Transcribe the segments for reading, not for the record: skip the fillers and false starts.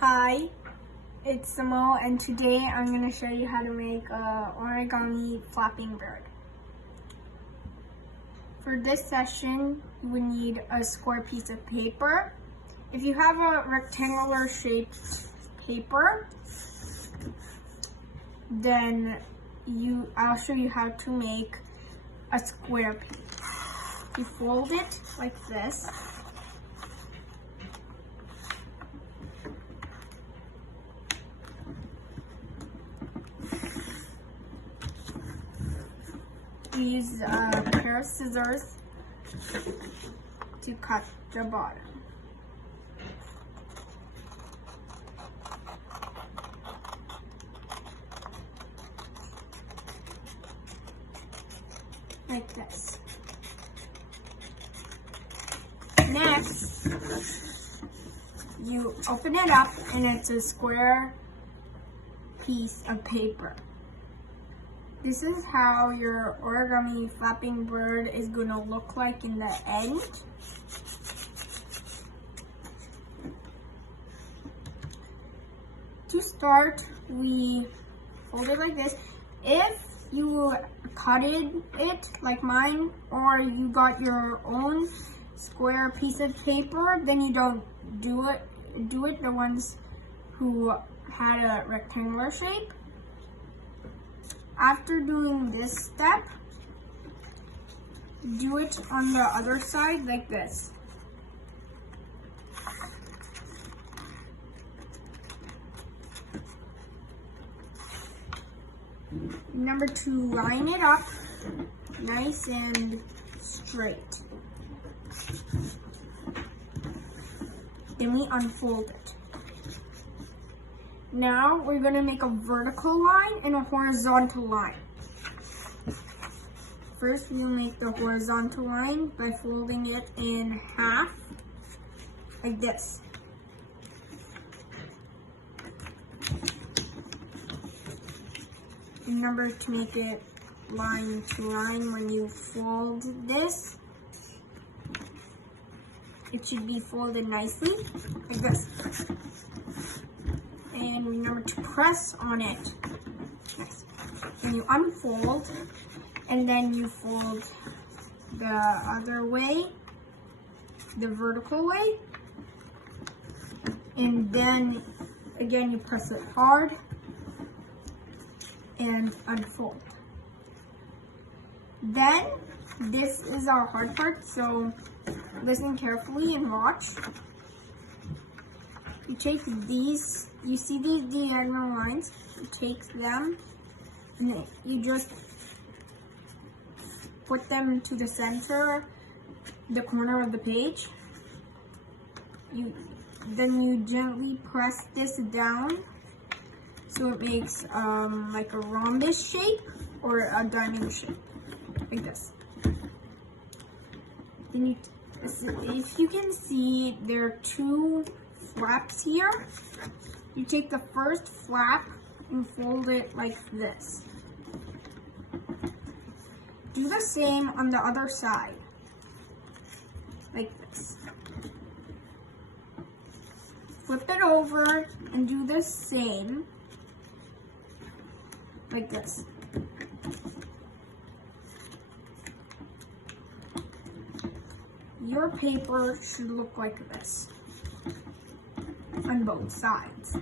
Hi, it's Samo, and today I'm going to show you how to make a origami flapping bird. For this session, you would need a square piece of paper. If you have a rectangular shaped paper, then I'll show you how to make a square piece. You fold it like this. Use a pair of scissors to cut the bottom. Like this. Next, you open it up and it's a square piece of paper. This is how your origami flapping bird is going to look like in the end. To start, we fold it like this. If you cutted it like mine, or you got your own square piece of paper, then you don't do it. The ones who had a rectangular shape. After doing this step, do it on the other side like this. Remember to line it up nice and straight. Then we unfold it. Now we're going to make a vertical line and a horizontal line. First, we'll make the horizontal line by folding it in half, like this. Remember to make it line to line when you fold this. It should be folded nicely, like this. And remember to press on it. Nice. And you unfold, and then you fold the other way, the vertical way. And then again you press it hard and unfold. Then this is our hard part, so listen carefully and watch. You take these, you see these diagonal lines, you take them and you just put them to the center, the corner of the page. Then you gently press this down so it makes like a rhombus shape or a diamond shape, like this. Then if you can see, there are two flaps here. You take the first flap and fold it like this. Do the same on the other side, like this. Flip it over and do the same, like this. Your paper should look like this on both sides.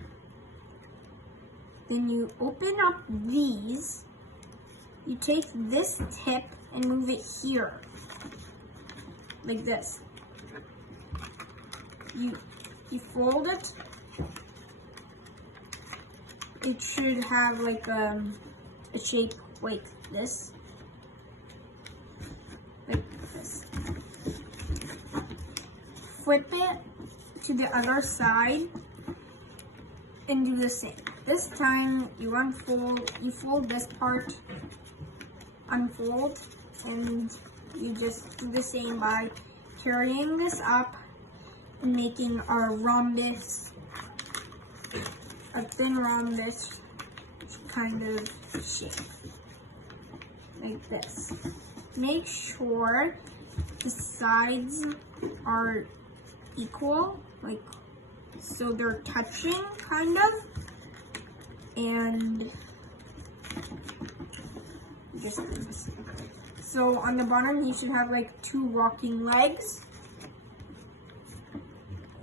Then you open up these, you take this tip and move it here, like this. You fold it. It should have like a shape like this. Like this. Flip it to the other side and do the same. This time you fold this part, unfold, and you just do the same by carrying this up and making a rhombus, a thin rhombus kind of shape, like this. Make sure the sides are equal, like so they're touching, kind of. And just so on the bottom, you should have like 2 walking legs.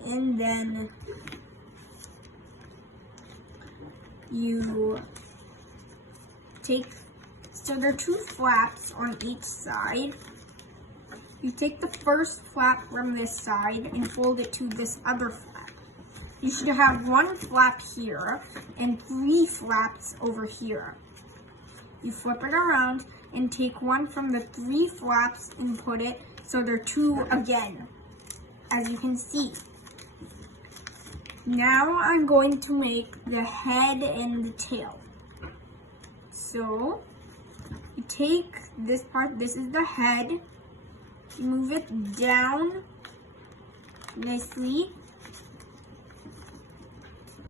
And then you take, so there are 2 flaps on each side. You take the first flap from this side and fold it to this other flap. You should have 1 flap here and 3 flaps over here. You flip it around and take 1 from the 3 flaps and put it so there are 2 again, as you can see. Now I'm going to make the head and the tail. So you take this part, this is the head, you move it down nicely